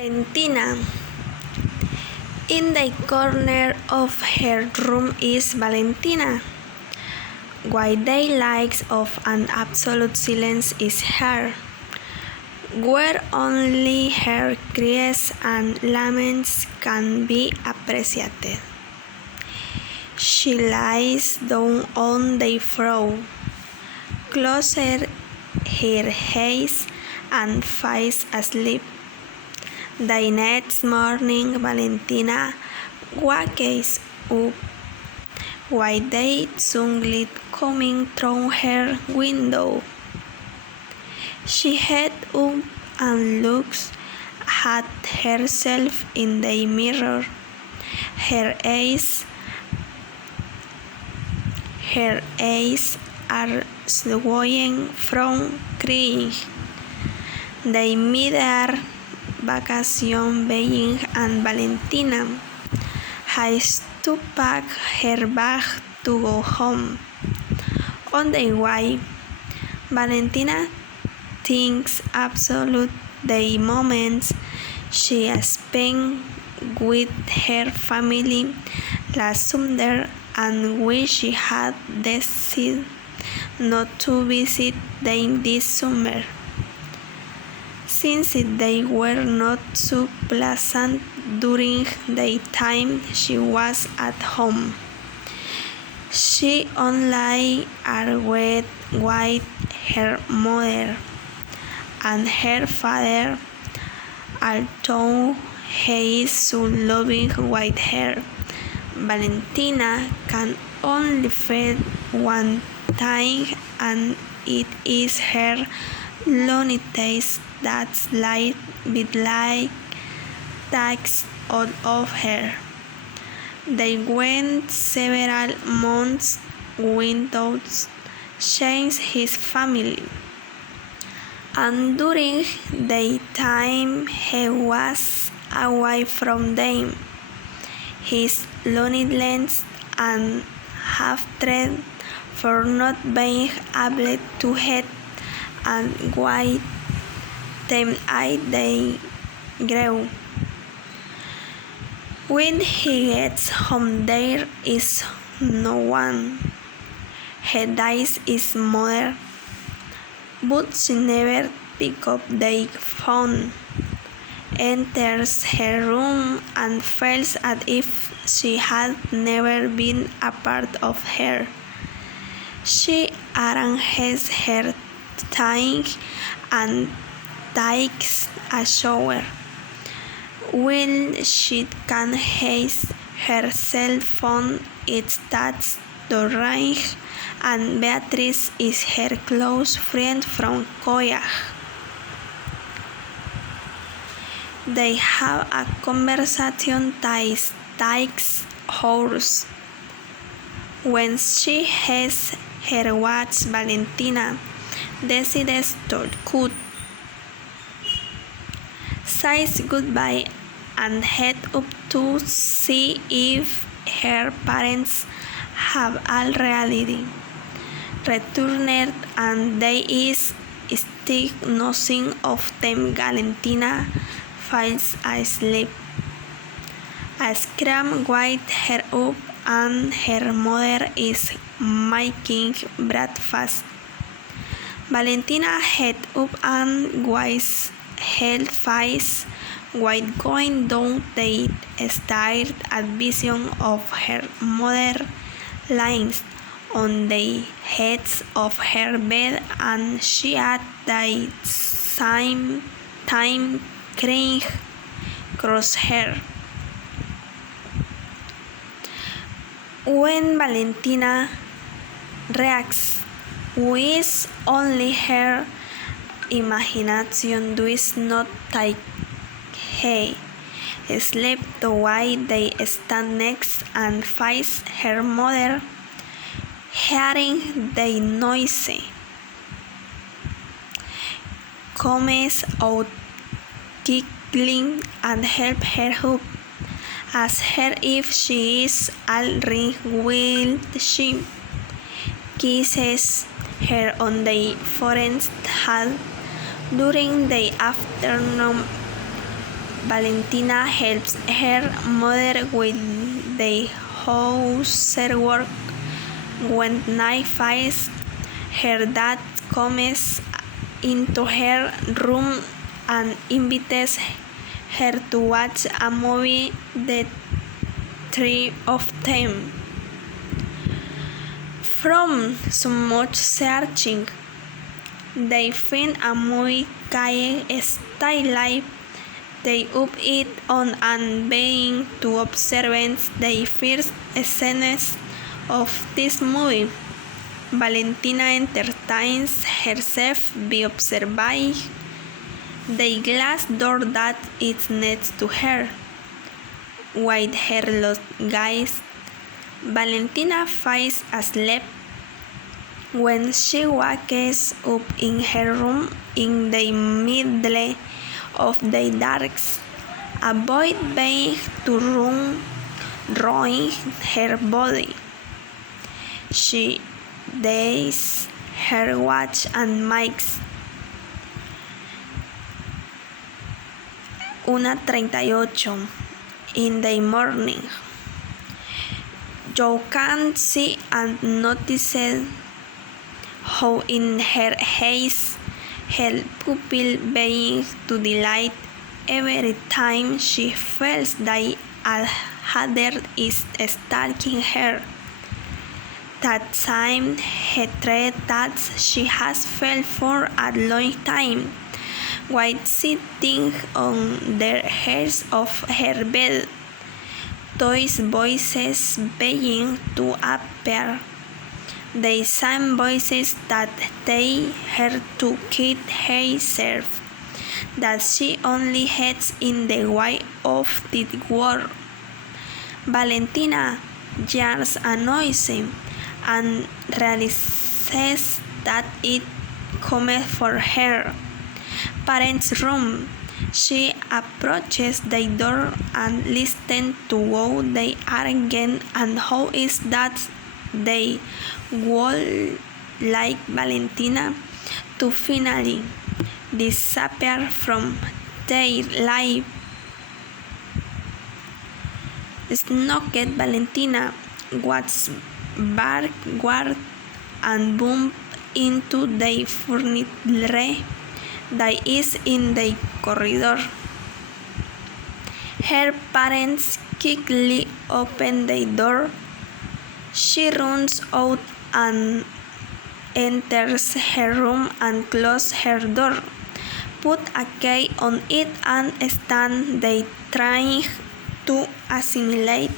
Valentina. In the corner of her room is Valentina. While the likes of an absolute silence is her, where only her cries and laments can be appreciated. She lies down on the floor, closes her eyes and falls asleep. The next morning, Valentina wakes up while the sunlight coming through her window. She gets up and looks at herself in the mirror. Her eyes are swollen from crying. The mid-air vacation being and Valentina has to pack her bag to go home. On the way, Valentina thinks about the moments she spent with her family last summer and wish she had decided not to visit them this summer, since they were not so pleasant during the time she was at home. She only argued with her mother and her father, although he is so loving with her. Valentina can only feel one thing, and it is her loneliness that takes all of her. They went several months without seeing his family, and during the time he was away from them, his loneliness and hatred for not being able to hit and why them they grew. When he gets home, there is no one. He dies his mother, but she never picks up the phone, enters her room and feels as if she had never been a part of her. She arranges her things and takes a shower. When she can use her cell phone, it starts to ring, and Beatrice is her close friend from college. They have a conversation that takes hours. When she has her watch, Valentina decides to cut, says goodbye, and head up to see if her parents have already returned, and there is still nothing of them. Valentina falls asleep. A scream wakes her up, and her mother is making breakfast. Valentina gets up and washes her face while going down the stairs. A vision of her mother lying on the edge of her bed, and she at the same time crying across her. When Valentina reacts with only her imagination does not take her sleep away, they stand next and face her mother, hearing the noise comes out giggling and help her up, as her if she is already wild. She kisses her on the forehead during the afternoon Valentina helps her mother with the housework. When night falls, her dad comes into her room and invites her to watch a movie, the three of them. From so much searching, they find a movie called Starlight. They up it on and begin to observe the first scenes of this movie. Valentina entertains herself by observing the glass door that is next to her. With her lost gaze, Valentina falls asleep. When she wakes up in her room in the middle of the dark, a boy begins to ruin her body. She takes her watch and makes 1:38 in the morning. You can see and notice how in her eyes her pupil begins to dilate every time she feels that a shadow is stalking her. That same hatred that she has felt for a long time, while sitting on the edge of her bed. Those voices begin to appear, the same voices that tell her to kill herself, that she only heads in the way of the world. Valentina hears a noise and realizes that it comes from her parents' room. She approaches the door and listens to how they are again and how is that they would like Valentina to finally disappear from their life. Snooked Valentina was backward and bumped into the furniture that is in the corridor. Her parents quickly open the door. She runs out and enters her room and closes her door, put a key on it and stands there trying to assimilate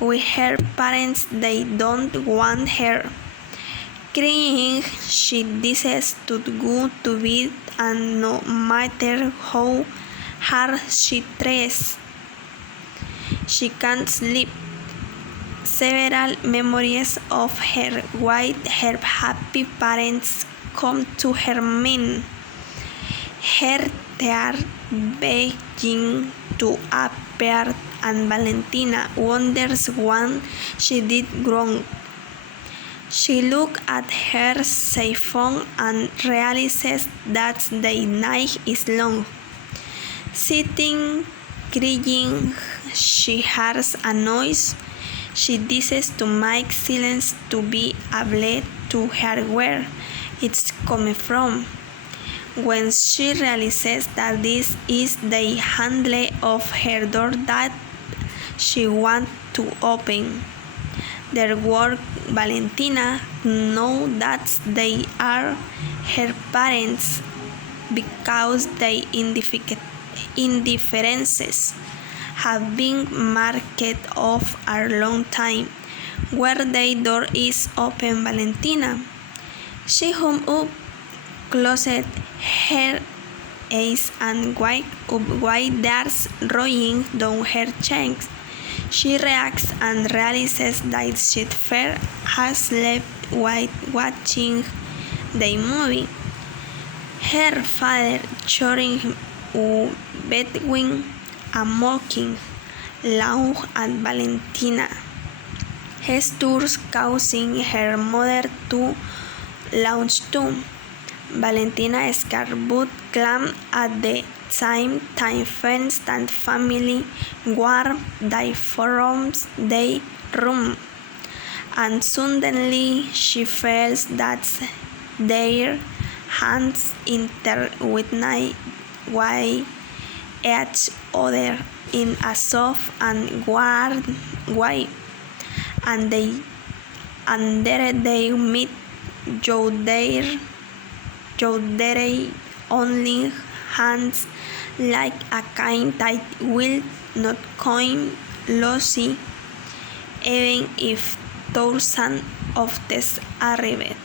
with her parents. They don't want her. Crying, she decides to go to bed, and no matter how hard she tries, she can't sleep. Several memories of her with her happy parents come to her mind. Her tears begin to appear, and Valentina wonders what she did wrong. She looks at her cell phone and realizes that the night is long. Sitting, crying, she hears a noise. She decides to make silence to be able to hear where it's coming from. When she realizes that this is the handle of her door that she wants to open, their work, Valentina knows that they are her parents because their indifferences have been marked off a long time. Where the door is open, Valentina. She hung up, closed her eyes and wakes up with tears rolling down her cheeks. She reacts and realizes that she fell asleep while watching the movie. Her father shouting between a mocking laugh at Valentina, gestures causing her mother to launch too. Valentina scared but clamped at the same time friends and family warm their forms their room, and suddenly she feels that their hands intertwine each other in a soft and warm way, and there they meet their only hands like a kind that will not come loosely, even if thousands of tests arrived.